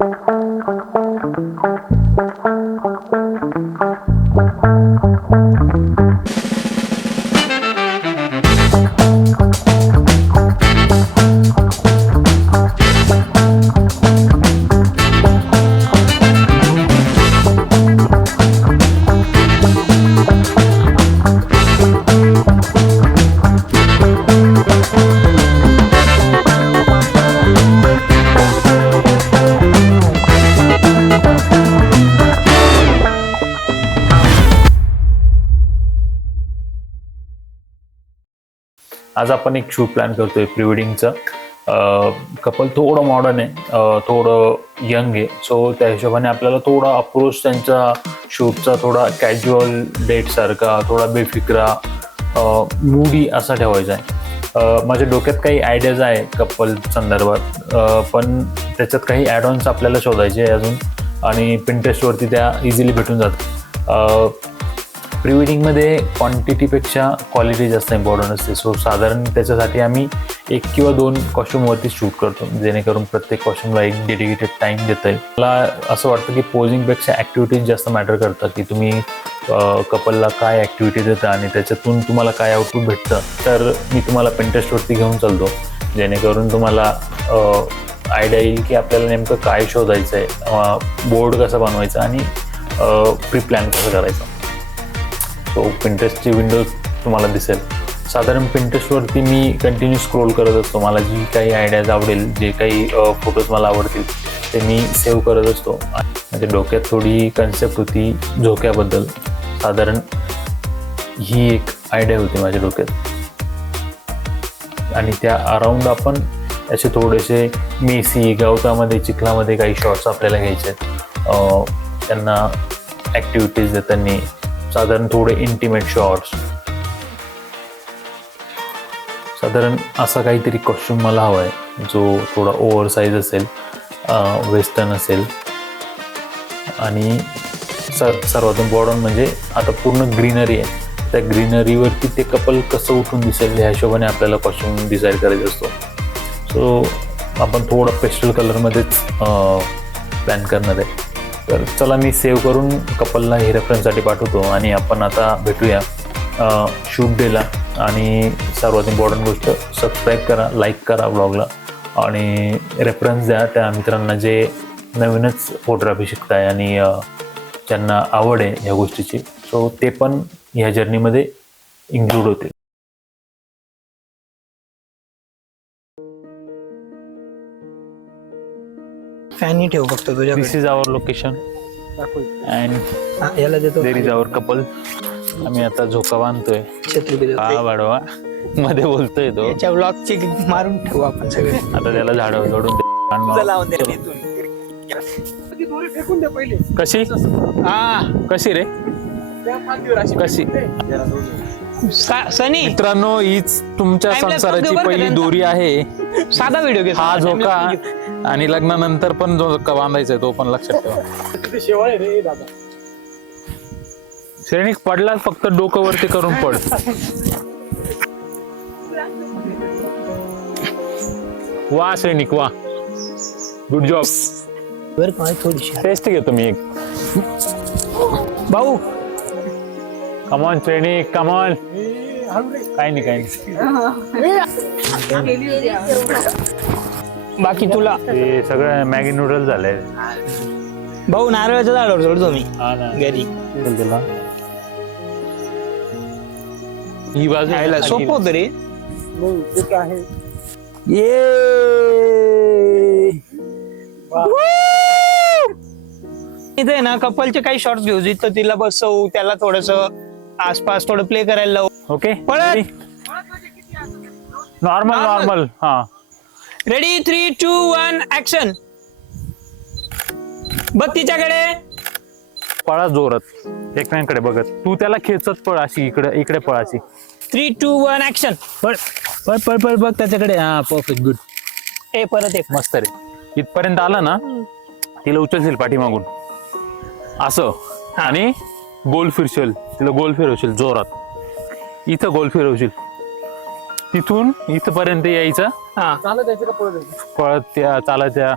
आज आपण एक शूट प्लॅन करतोय प्री वेडिंगचं. कपल थोडं मॉडर्न आहे, थोडं यंग आहे, सो त्या हिशोबाने आपल्याला थोडा अप्रोच त्यांचा शूटचा थोडा कॅज्युअल डेट सारखा, थोडा बेफिकरा, मूडी असा ठेवायचा आहे. माझ्या डोक्यात काही आयडियाज आहे कपल संदर्भात, पण त्याच्यात काही ॲडऑन्स आपल्याला शोधायचे आहे अजून, आणि पिंटरेस्टवरती त्या इझिली भेटून जातात. प्री वेडिंगमध्ये क्वांटिटीपेक्षा क्वालिटी जास्त इम्पॉर्टंट असते. सो साधारण त्याच्यासाठी आम्ही 1 किंवा 2 कॉस्ट्यूमवरती शूट करतो, जेणेकरून प्रत्येक कॉस्ट्यूमला एक डेडिकेटेड टाईम देता येईल. मला असं वाटतं की पोजिंगपेक्षा ॲक्टिव्हिटीज जास्त मॅटर करतात, की तुम्ही कपलला काय ॲक्टिव्हिटी देता आणि त्याच्यातून तुम्हाला काय आउटपुट भेटतं. तर मी तुम्हाला पिंटरेस्टवरती घेऊन चालतो, जेणेकरून तुम्हाला आयडिया येईल की आपल्याला नेमकं काय शोधायचं आहे, बोर्ड कसा बनवायचा आणि प्री प्लॅन कसं करायचं. सो पिंटरेस्टची विंडो तुम्हाला दिसेल. साधारण पिंटरेस्टवरती मी कंटिन्यू स्क्रोल करत असतो. मला जी काही आयडियाज आवडेल, जे काही फोटोज मला आवडतील ते मी सेव्ह करत असतो. म्हणजे डोक्यात थोडी कन्सेप्ट होती झोक्याबद्दल. साधारण ही एक आयडिया होती माझ्या डोक्यात, आणि त्या अराउंड आपण असे थोडेसे मेसी गवतामध्ये चिखलामध्ये काही शॉट्स आपल्याला घ्यायचे आहेत. त्यांना ॲक्टिव्हिटीज देताना साधारण थोडे इंटिमेट शॉट्स. साधारण असा काहीतरी कॉस्ट्यूम मला हवा आहे जो थोडा ओव्हरसाईज असेल, वेस्टर्न असेल, आणि सर्वात इम्पॉर्टंट म्हणजे आता पूर्ण ग्रीनरी आहे. त्या ग्रीनरीवरती ते कपल कसं उठून दिसेल ह्या हिशोबाने आपल्याला कॉस्ट्यूम डिसाईड करायचा असतो. सो आपण थोडं पेस्टल कलरमध्येच प्लॅन करणार आहे. तर चला मी सेव्ह करून कपलला हे रेफरन्ससाठी पाठवतो, आणि आपण आता भेटूया शूट डेला. आणि सर्वात इम्पॉर्टंट गोष्ट, सबस्क्राईब करा, लाईक करा ब्लॉगला, आणि रेफरन्स द्या त्या मित्रांना जे नवीनच फोटोग्राफी शिकताय आणि ज्यांना आवड आहे ह्या गोष्टीची. सो ते पण ह्या जर्नीमध्ये इन्क्लूड होतील. फॅनी ठेव फक्त तुझ्या. This is our location and याला देतो. There is our couple. आम्ही आता झोका बांधतोय. छत्री हा वाढवा मध्ये बोलतोय तो. याच्या ब्लॉगची मारून ठेवू आपण सगळे. आता त्याला झाड जोडून फेकून दे पहिले. कशी कशी रे कशी. सनी मित्रांनो, हीच तुमच्या संसाराची पहिली दोरी आहे. साधा व्हिडिओ घे. हा झोका, आणि लग्नानंतर पण जो झोका बांधायचा आहे तो पण लक्षात ठेवा. श्रेणिक पडला फक्त डोकं वरती करून पड. वा श्रेणिक वा, गुड जॉब. थोडीशी टेस्ट घेतो मी एक. भाऊ कमॉन श्रेणिक कमॉन. काही नाही काही बाकी तुला ते सगळं मॅगी नूडल्स झालंय. भाऊ नारळाच्या झाडावर सोडतो मी घरी. त्याला ही बाजू खायला सोपं होतं रे. इथे ना कपलचे काही शॉर्ट्स घेऊ, जिथं तिला बसवू, त्याला थोडस आसपास थोडं प्ले करायला लावू. ओके पळत. Normal normal. हा रेडी 3, 2, 1 ऍक्शन. बघ तिच्याकडे. पळा जोरात एकमेकांकडे बघत. तू त्याला खेचत पळ, अशी इकडे इकडे पळ अशी. 3, 2, 1 ऍक्शन. पळ पळ पळ पळ बघ त्याच्याकडे. हा परफेक्ट गुड. ए परत एक. मस्त रे. इथपर्यंत आला ना, तिला उचलशील पाठीमागून असं, आणि गोल फिरशील, तिला गोल फिरवशील जोरात. इथं गोल फिरवशील, तिथून इथपर्यंत यायचं. हा पळत त्या चालत त्या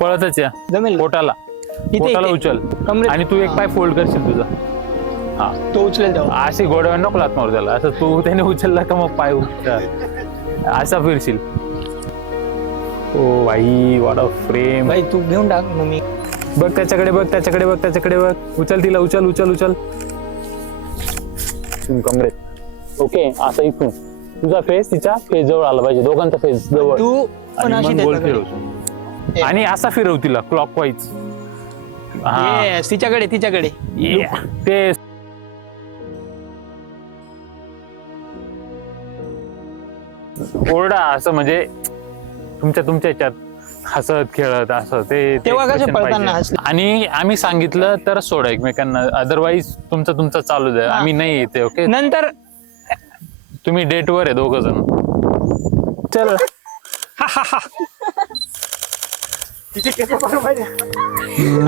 पळतच या जमेल. पोटाला पोटाला इथे. उचल कमरेत. आणि तू एक पाय फोल्ड करशील तुझा. हा तो उचलेल तेव्हा. अशी गोड्यावर नको लात मारू त्याला, असं तू त्याने उचलला का मग पाय उचल असा फिरशील. ओ भाई वॉट अ फ्रेम. भाई तू घेऊन टाक मग मी. बघ त्याच्याकडे बघ त्याच्याकडे बघ त्याच्याकडे बघ. उचल तिला उचल उचल उचल. कमरेत ओके. असं इथून तुझा फेस तिच्या फेस जवळ आला पाहिजे, दोघांचा फेस जवळ. तू पण आणि अशी मग गोल त्याच्याकडे. फिरव आणि असा फिरव तिला क्लॉकवाईज. हा Yes, तिच्याकडे तिच्याकडे. ते ओरडा असं म्हणजे तुमच्या ह्याच्यात हसत खेळत असं ते तेव्हा कसं expression पळताना पाहिजे. हसले. आणि आम्ही सांगितलं तर सोडा एकमेकांना, अदरवाईज तुमचं चालू द्या. आम्ही नाही येते ओके. नंतर तुम्ही डेटवर आहे दोघ जण. चल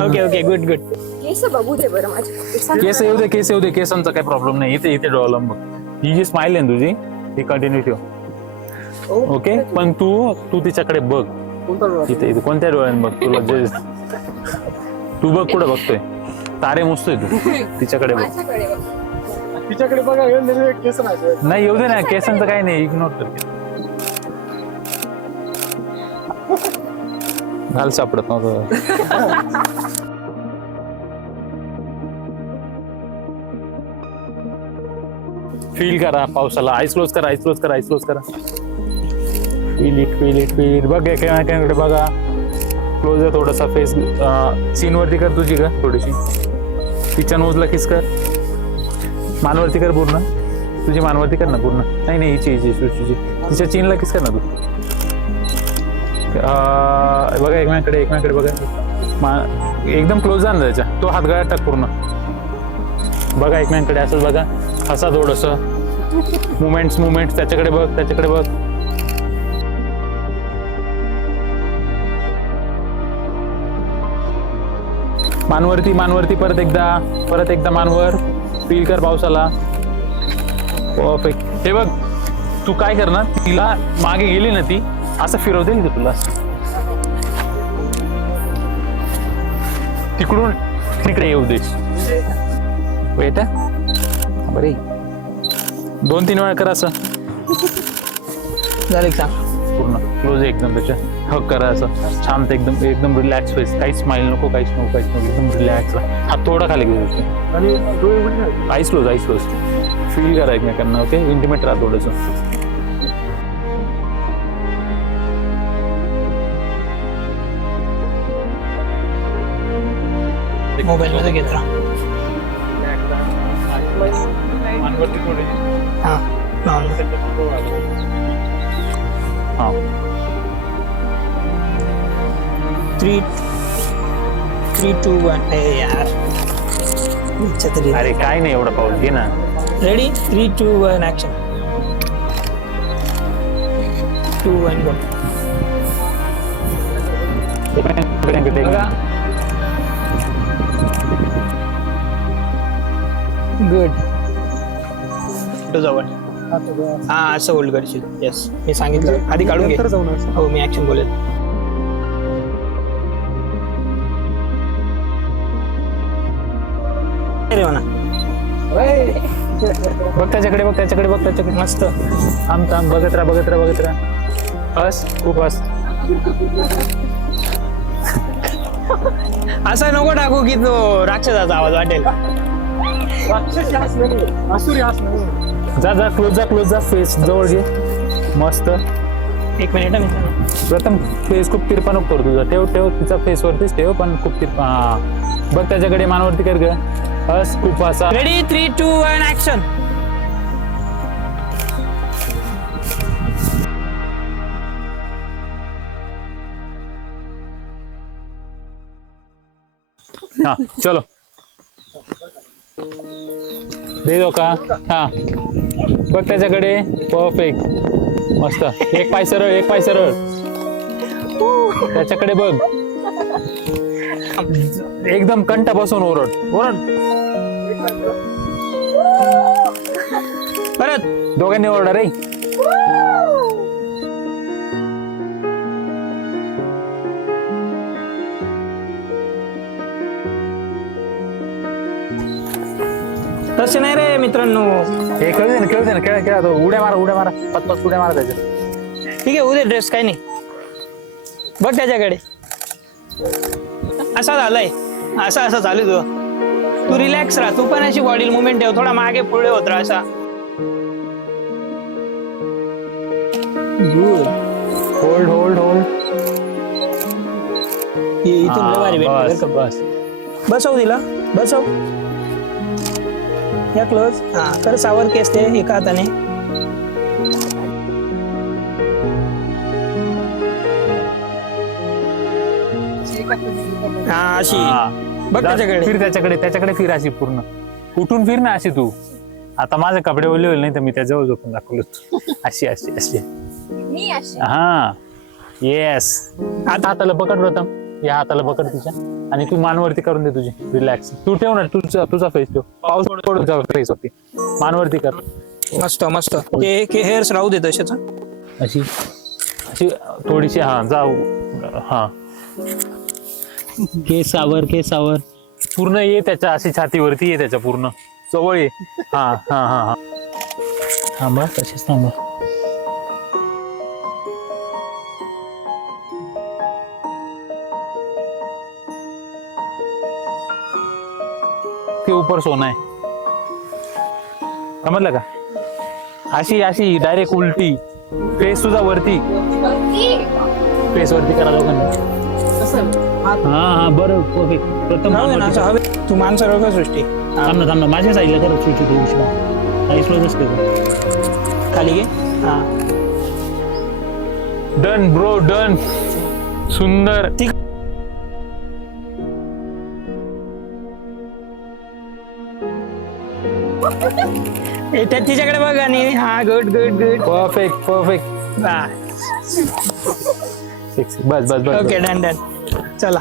ओके ओके गुड गुड. केस बघू दे बरं माझ्या. केस येऊ दे केस येऊ दे. केसांचा काही प्रॉब्लेम नाही. इथे इथे डोळा बघ. ही जी स्माइल आहे ना तुझी ती कंटिन्यू ठेव ओके. पण तू तिच्याकडे बघ. इथे इथे कोणत्या डोळ्याने बघ. तुला जे तू बघ कुठं बघतोय. तारे मोजतोय तू. तिच्याकडे बघ. माझ्याकडे बघ. तिच्याकडे बघा केस नाही. नाही येऊ दे ना. केसांचं काही नाही. इग्नोर कर. घाल सापडत नव्हतं. फील करा पावसाला. आईस क्लोज करा आईस क्लोज करा आईस क्लोज करा. Feel it feel it feel. बघ एकाकडे बघा. क्लोज आहे थोडासा फेस. सीन वरती कर तुझी का थोडीशी. तिच्या नोजला किस कर. मानवरती कर पूर्ण. तुझी मानवरती कर ना पूर्ण. नाही नाही हिची तुझी. तिच्या चीनला किस कर ना तू. बघा एकमेकडे बघा. एकदम क्लोज जा ना त्याच्या. तो हात गळ्यात टाक पूर्ण. बघा एकमेकडे असंच बघा. हसा थोडस. मुमेंट्स त्याच्याकडे बघ. मानवरती परत एकदा मानवर. फील कर पावसाला. परफेक्ट. हे बघ तू काय करणार. तिला मागे गेली ना ती असं फिरवते ना तुला. तिकडून तिकडे येऊ दे. वेट बरे 2-3 वेळा कर असं. झालं का? पूर्ण क्लोज एकदम त्याच्या. हक करा असं शांत एकदम रिलॅक्स फेस. काहीच स्माइल नको काहीच नको एकदम रिलॅक्स. हात थोडा खाली घेऊ. आणि डोळे उघडे नाही. Ice close. फील करा एकमेकांना ओके. इंटिमेट राहा थोडंसं. मोबाईल मध्ये घेत राहा. हा हा 3, 2, 1. यार तरी अरे काय नाही एवढा पाऊस घे ना. Ready 3, 2, 1 action. 2, 1 गो. बघा गुड. जवळ. हा असं होल्ड करशील. येस मी सांगितलं आधी काढून घे. नंतर जाऊन असं. हो मी ऍक्शन बोलेल. रे म्हणा. बघ त्याच्याकडे मस्त. थांब बघत राहा. हस खूप हस. असं नको टाकू की तो राक्षसाचा आवाज वाटेल. राक्षसी हास नाही. आसुरी हास नाही. जा क्लोज जा. फेस जवळ घे. मस्त. 1 मिनिट मित्रांनो. प्रथम फेस खूप तिरपा नको करू तुझा. ठेव तिचा फेस वरतीच ठेव पण खूप तिरपा. बघ त्याच्याकडे मानवरती कर ग. हस खूप हसा. Ready 3, 2, 1 action. हा चलो दे दो का. हा बघ त्याच्याकडे. परफेक्ट मस्त. एक पाय सरळ. त्याच्याकडे बघ. एकदम कंठापासून ओरड. परत दोघांनी ओरडा रे. तसे नाही रे मित्रांनो. हे खेळू दे ना खेळा तो उड्या मारा पत उड्या मारा त्याच्यात. ठीक आहे उद्या ड्रेस काय नाही. बघ त्याच्याकडे असा झालाय, असा चालू तू रिलॅक्स राहा. तू पण अशी बॉडी मुवमेंट ठेव, थोडा मागे पुढे होत राहा असा. गुड. होल्ड इथून लय भारी भेटतो बरं का. बस बसव दिला, बसव या क्लोज. हा कर सावर केस ते एका हाताने. हा अशी बघ त्याच्याकडे. फिर त्याच्याकडे फिर अशी पूर्ण उठून फिर ना अशी तू. आता माझे कपडे ओले होईल नाही तर मी त्याजवळ झोपून दाखवलो. अशी मी अशी हा येस. आता हाताला पकड प्रथम, या हाताला पकड तिच्या आणि तू मानवरती करून दे तुझी. रिलॅक्स तू ठेव ना तुझा फेस ठेव. पाऊस पडतो फेस वरती मानवरती कर. मस्त मस्त. ते हेअर्स राहू दे तशाच. अशी थोडीशी हा जाऊ. हा केसावर पूर्ण ये त्याच्या अशी छातीवरती ये त्याच्या पूर्ण जवळ ये. हा थांबा तशीच थांबा. ते ऊपर सोना आहे समजलं का. अशी डायरेक्ट उलटी फेस तुझा वरती. फेस वरती करा लोकांनी. हा बरं परफेक्ट. प्रथम राहू दे ना असं हवे. तू माणसं बघ सृष्टी. थांब ना माझ्या साईडला कर. खाली घे. हा डन ब्रो डन. सुंदर. तिच्याकडे बघ आणि हा गुड परफेक्ट बस ओके डन चला.